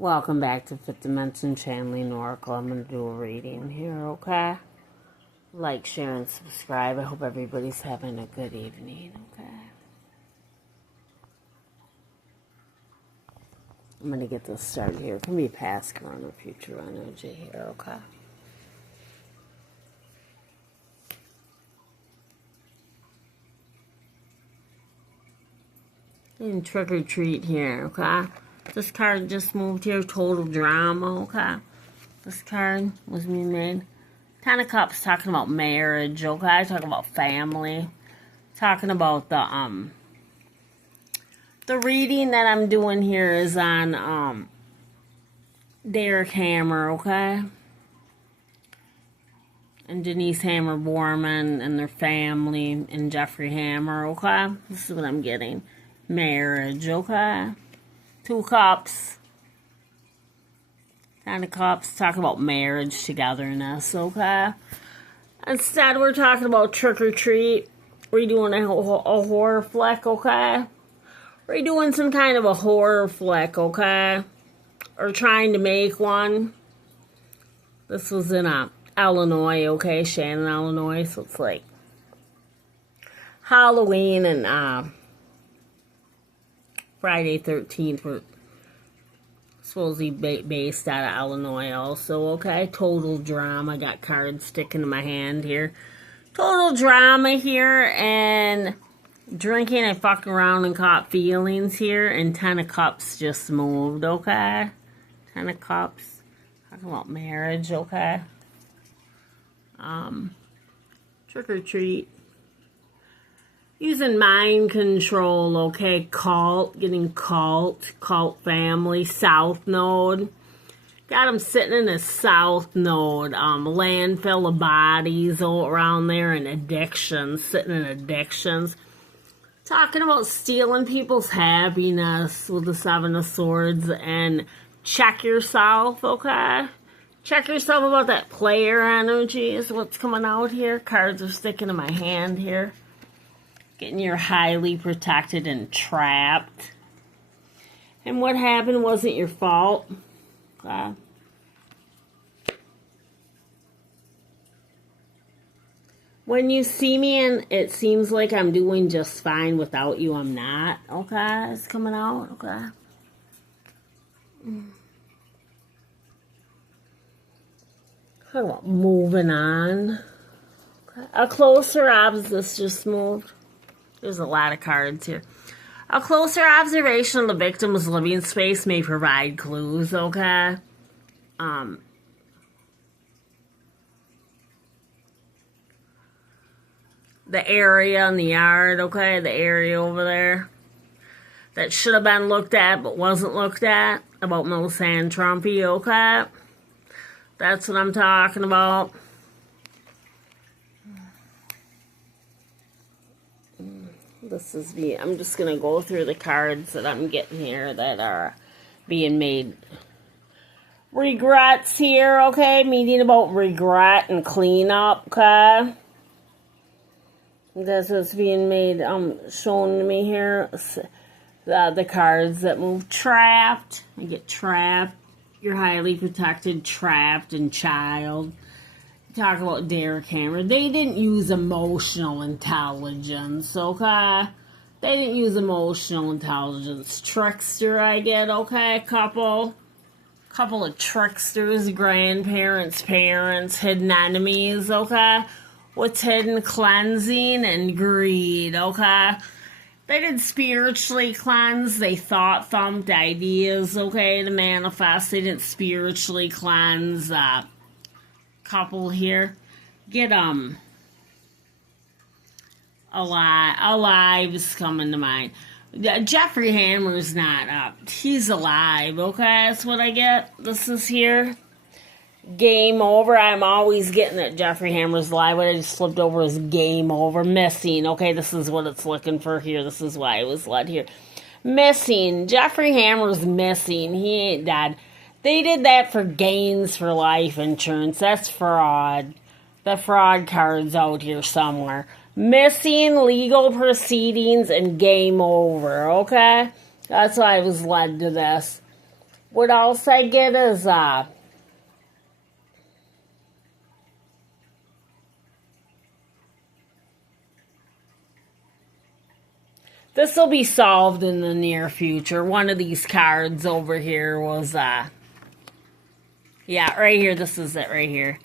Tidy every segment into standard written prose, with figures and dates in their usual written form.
Welcome back to Fifth Dimension Channeling Oracle. I'm going to do a reading here, okay? Like, share, and subscribe. I hope everybody's having a good evening, okay? I'm going to get this started here. It can be past, current, or future energy here, okay? And trick or treat here, okay? This card just moved here, total drama, okay? This card was being made. Ten of Cups talking about marriage, okay? Talking about family. Talking about the reading that I'm doing here is on, Derek Hammer, okay? And Denise Hammer Borman and their family and Jeffrey Hammer, okay? This is what I'm getting. Marriage, okay? Two Cups. Ten of Cups, talking about marriage, togetherness, okay? Instead, we're talking about trick or treat. We're doing a horror flick, okay? We're doing some kind of a horror flick, okay? Or trying to make one. This was in Illinois, okay? Shannon, Illinois. So it's like Halloween and Friday 13th were supposedly based out of Illinois also, okay? Total drama. Got cards sticking in my hand here. Total drama here, and drinking and fucking around and caught feelings here, and Ten of Cups just moved, okay? Ten of Cups. Talking about marriage, okay? Trick or treat. Using mind control, okay? Cult, getting cult family, South Node. Got him sitting in a South Node, landfill of bodies all around there, and addictions, sitting in addictions. Talking about stealing people's happiness with the Seven of Swords, and check yourself, okay? Check yourself about that player energy is what's coming out here. Cards are sticking in my hand here. Getting you're highly protected and trapped. And what happened wasn't your fault. Okay. When you see me and it seems like I'm doing just fine without you, I'm not. Okay, it's coming out. Okay. How about moving on? Okay. A closer this just moved. There's a lot of cards here. A closer observation of the victim's living space may provide clues, okay? The area in the yard, okay? The area over there that should have been looked at but wasn't looked at. About Miss Ann Trumpy, okay? That's what I'm talking about. This is I'm just going to go through the cards that I'm getting here that are being made. Regrets here, okay? Meeting about regret and cleanup, okay? That's what's being made, shown to me here. The cards that move. Trapped. I get trapped. You're highly protected, trapped, and child. Talk about Derek Hammer. They didn't use emotional intelligence, okay? They didn't use emotional intelligence. Trickster, I get, okay? Couple of tricksters, grandparents, parents, hidden enemies, okay? What's hidden? Cleansing and greed, okay? They did spiritually cleanse. They thought thumped ideas, okay, to manifest. They didn't spiritually cleanse. Couple here. Get alive's coming to mind. Jeffrey Hammer's not up. He's alive, okay? That's what I get. This is here. Game over. I'm always getting that Jeffrey Hammer's alive. What I just flipped over is game over. Missing. Okay, this is what it's looking for here. This is why it was led here. Missing. Jeffrey Hammer's missing. He ain't dead. They did that for gains for life insurance. That's fraud. The fraud card's out here somewhere. Missing, legal proceedings, and game over, okay? That's why I was led to this. What else I get is, this will be solved in the near future. One of these cards over here was, yeah, right here. This is it right here.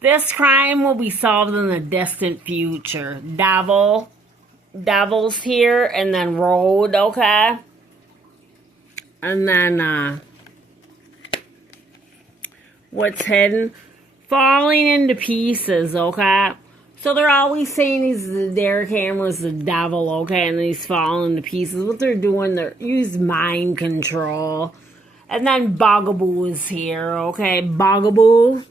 This crime will be solved in the distant future. Devil's here, and then road, okay? And then, what's hidden? Falling into pieces, okay? So they're always saying their camera's the devil, okay? And he's falling into pieces. What they're doing, they're use mind control. And then Bugaboo is here, okay? Bugaboo.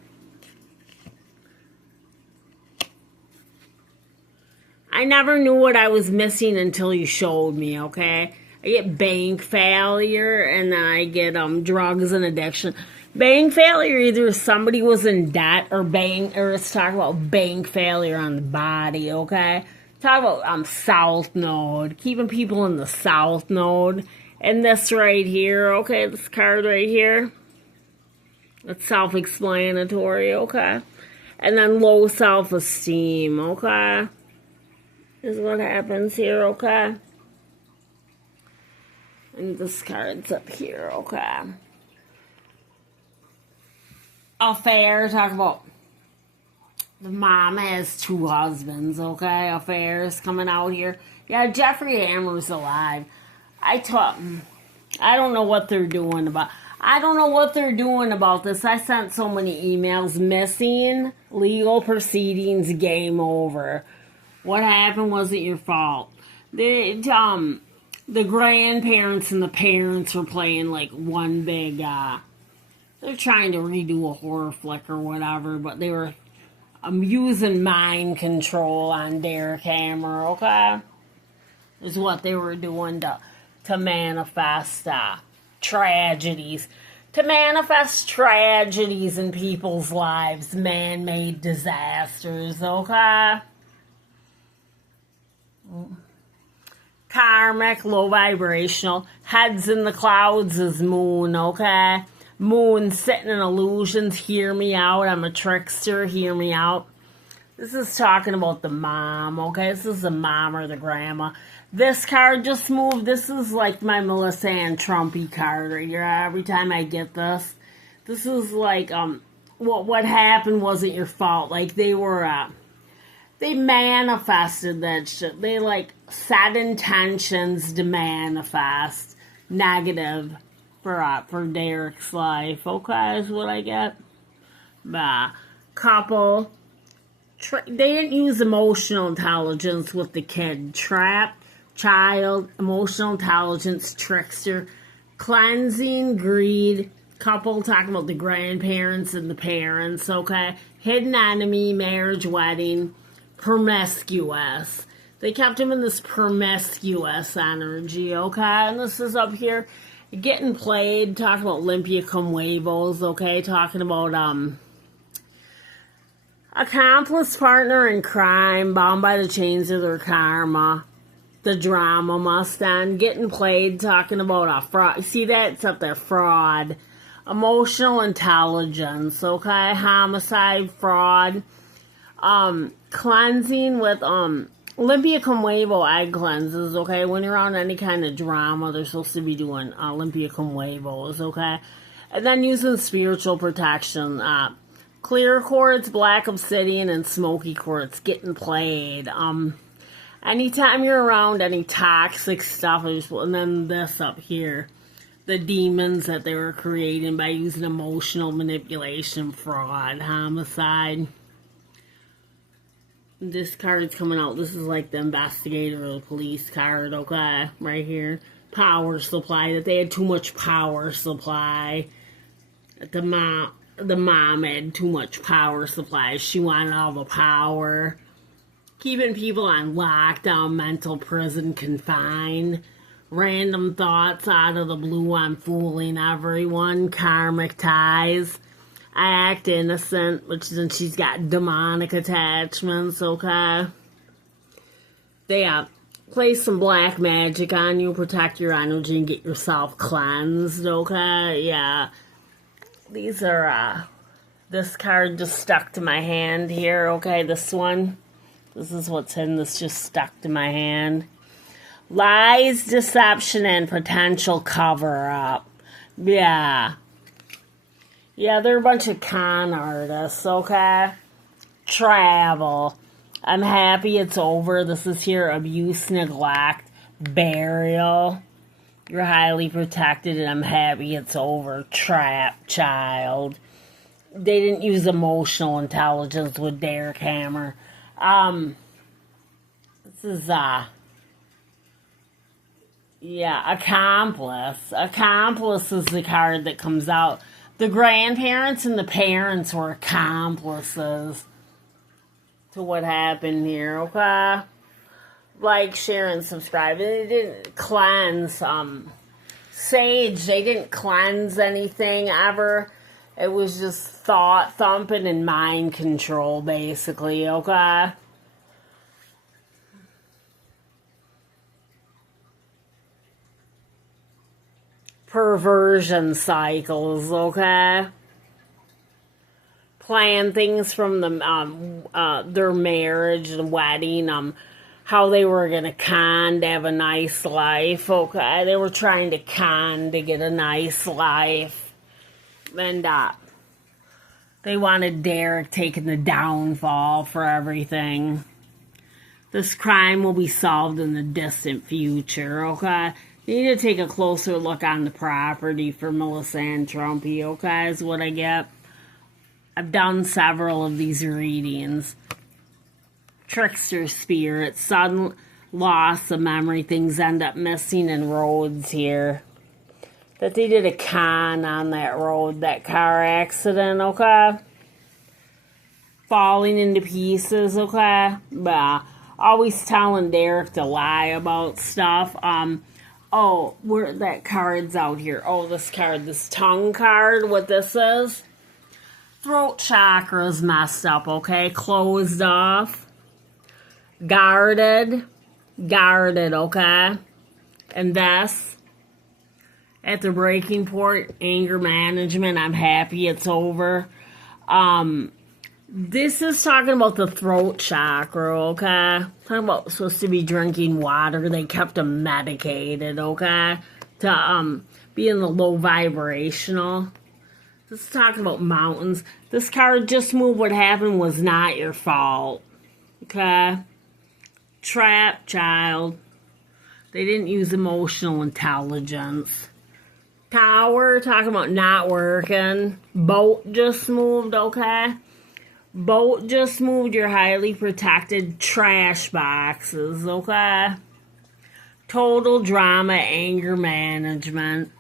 I never knew what I was missing until you showed me, okay? I get bank failure, and then I get drugs and addiction. Bank failure, either somebody was in debt, or let's talk about bank failure on the body, okay? Talk about South Node, keeping people in the South Node. And this right here, okay, this card right here, it's self-explanatory, okay? And then low self-esteem, okay? Is what happens here, okay? And this card's up here, okay? Affair, talk about the mom has 2 husbands, okay? Affairs coming out here. Yeah, Jeffrey Dahmer's alive. I don't know what they're doing about. I don't know what they're doing about this. I sent so many emails. Missing, legal proceedings, game over. What happened wasn't your fault. The grandparents and the parents were playing like one big, they're trying to redo a horror flick or whatever, but they were using mind control on their camera, okay? Is what they were doing to manifest tragedies. To manifest tragedies in people's lives, man-made disasters, okay? Karmic, low vibrational. Heads in the clouds is moon, okay? Moon sitting in illusions. Hear me out. I'm a trickster. Hear me out. This is talking about the mom, okay? This is the mom or the grandma. This card just moved. This is like my Melissa Ann Trumpy card right here. Every time I get this, this is like, what happened wasn't your fault. Like, they were, they manifested that shit. They, like, set intentions to manifest negative for Derek's life. Okay, is what I get. Couple. They didn't use emotional intelligence with the kid. Trap, child, emotional intelligence, trickster, cleansing, greed. Couple, talking about the grandparents and the parents, okay? Hidden enemy, marriage, wedding. Promiscuous. They kept him in this promiscuous energy, okay? And this is up here, getting played, talking about Olympia cum huevos, okay? Talking about, accomplice partner in crime, bound by the chains of their karma. The drama must end. Getting played, talking about a fraud. See that? It's up there, fraud. Emotional intelligence, okay? Homicide, fraud. Cleansing with, Olympia cum huevo egg cleanses, okay? When you're on any kind of drama, they're supposed to be doing Olympia cum huevos, okay? And then using spiritual protection, clear quartz, black obsidian, and smoky quartz getting played. Anytime you're around any toxic stuff, and then this up here, the demons that they were creating by using emotional manipulation, fraud, homicide. This card is coming out. This is like the investigator or the police card, okay? Right here. Power supply. That they had too much power supply. The mom had too much power supply. She wanted all the power. Keeping people on lockdown, mental prison, confined. Random thoughts out of the blue. I'm fooling everyone. Karmic ties. I act innocent, which then she's got demonic attachments, okay? They Play some black magic on you, protect your energy, and get yourself cleansed, okay? Yeah. These are, this card just stuck to my hand here, okay? This one. This is what's in this, just stuck to my hand. Lies, deception, and potential cover-up. Yeah. Yeah, they're a bunch of con artists, okay? Travel. I'm happy it's over. This is here, abuse, neglect, burial. You're highly protected, and I'm happy it's over. Trap, child. They didn't use emotional intelligence with Derek Hammer. This is, yeah, accomplice. Accomplice is the card that comes out. The grandparents and the parents were accomplices to what happened here, okay? Like, share, and subscribe. They didn't cleanse, Sage, they didn't cleanse anything ever. It was just thought thumping and mind control, basically, okay? Perversion cycles, okay? Plan things from the their marriage and wedding, how they were gonna con to have a nice life, okay? They were trying to con to get a nice life. And they wanted Derek taking the downfall for everything. This crime will be solved in the distant future, okay? You need to take a closer look on the property for Melissa Ann Trumpy, okay, is what I get. I've done several of these readings. Trickster spirit, sudden loss of memory, things end up missing in roads here. That they did a con on that road, that car accident, okay? Falling into pieces, okay? But always telling Derek to lie about stuff. Oh, where that card's out here. Oh, this card, this tongue card, what this is. Throat chakra's messed up, okay? Closed off. Guarded, okay? And this, at the breaking point, anger management, I'm happy it's over. This is talking about the throat chakra, okay? Talking about supposed to be drinking water. They kept them medicated, okay? To be in the low vibrational. This is talking about mountains. This card just moved. What happened was not your fault, okay? Trap, child. They didn't use emotional intelligence. Tower, talking about not working. Boat just moved, okay? Boat just moved. Your highly protected trash boxes, okay? Total drama, anger management.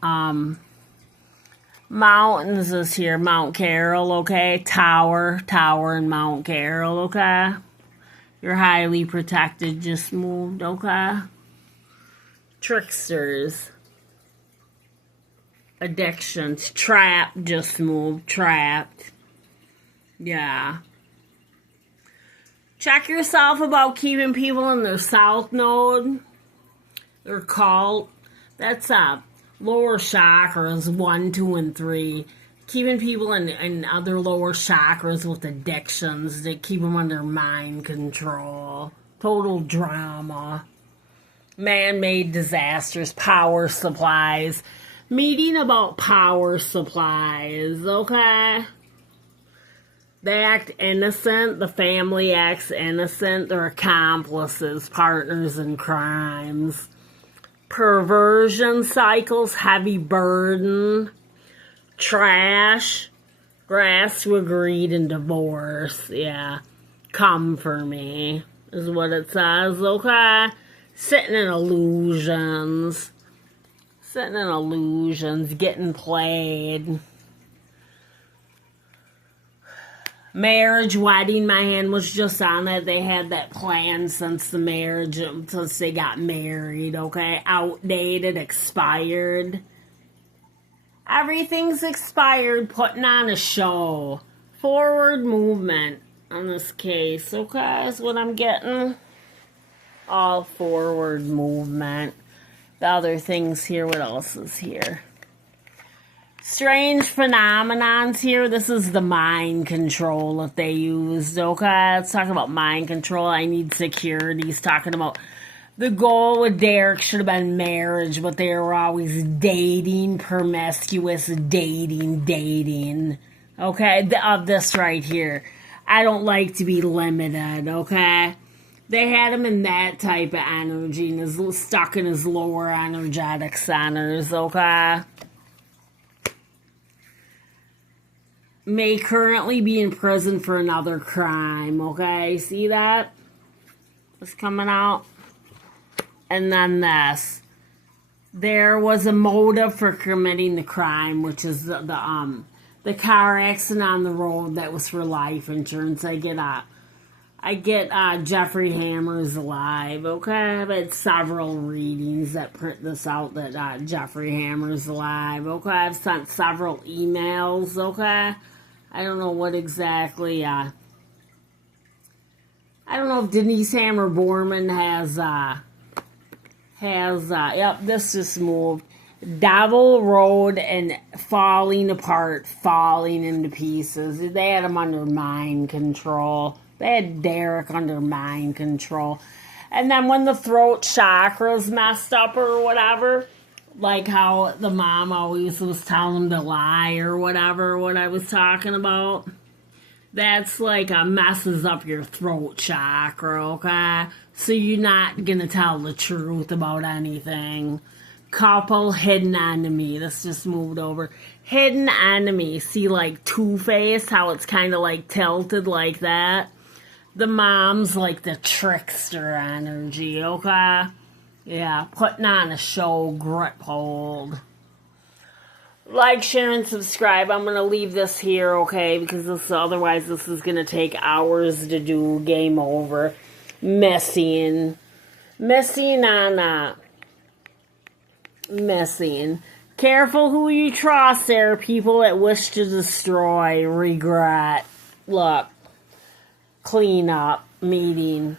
Mountains is here. Mount Carroll, okay? Tower and Mount Carroll, okay? You're highly protected just moved, okay? Tricksters. Addictions. Trap just moved. Trapped. Yeah. Check yourself about keeping people in their south node. Their cult. That's lower chakras 1, 2, and 3. Keeping people in other lower chakras with addictions that keep them under mind control. Total drama. Man-made disasters. Power supplies. Meeting about power supplies, okay? They act innocent. The family acts innocent. They're accomplices, partners in crimes. Perversion cycles, heavy burden. Trash. Grass with greed and divorce. Yeah. Come for me, is what it says, okay? Sitting in illusions. Sitting in illusions, getting played. Marriage, wedding, my hand was just on it. They had that plan since the marriage, since they got married, okay? Outdated, expired. Everything's expired, putting on a show. Forward movement on this case, okay? Is what I'm getting. all forward movement. The other things here, what else is here? Strange phenomenons here. This is the mind control that they used, okay? Let's talk about mind control. I need security. He's talking about the goal with Derek should have been marriage, but they were always dating, promiscuous, dating. Okay? Of this right here. I don't like to be limited, okay? They had him in that type of energy and is stuck in his lower energetic centers, okay? May currently be in prison for another crime, okay? See that? It's coming out. And then this. There was a motive for committing the crime, which is the car accident on the road that was for life insurance. I get Jeffrey Hammer's alive, okay? I've had several readings that print this out that Jeffrey Hammer's alive, okay? I've sent several emails, okay? I don't know what exactly, I don't know if Denise Hammer Borman yep, this just moved. Devil Road and falling apart, falling into pieces. They had him under mind control. They had Derek under mind control. And then when the throat chakra's messed up or whatever, like how the mom always was telling him to lie or whatever, what I was talking about, that's like messes up your throat chakra, okay? So you're not going to tell the truth about anything. Couple, hidden enemy. This just moved over. Hidden enemy. See, like Two-Face, how it's kind of like tilted like that? The mom's like the trickster energy, okay? Yeah, putting on a show, grip hold. Like, share, and subscribe. I'm going to leave this here, okay? Because otherwise this is going to take hours to do. Game over. Missing on missing. Careful who you trust. There are people that wish to destroy, regret. Look. Clean up. Meeting.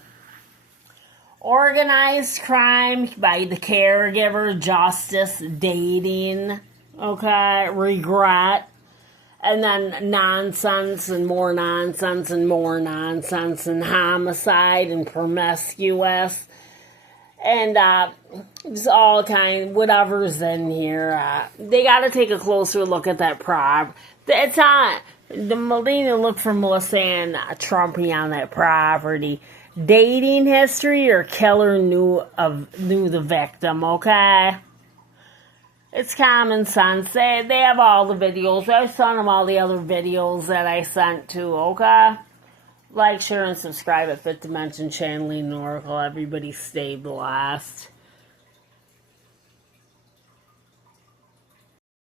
Organized crime by the caregiver. Justice. Dating. Okay. Regret. And then nonsense and more nonsense and more nonsense and homicide and promiscuous. And just all kind, whatever's in here. They got to take a closer look at that prop. It's on. The Melina look for Melissa Ann Trumpy on that property. Dating history or killer knew the victim, okay? It's common sense. They have all the videos. I sent them all the other videos that I sent to, okay? Like, share, and subscribe at Fifth Dimension Channeling Oracle. Everybody stay blessed.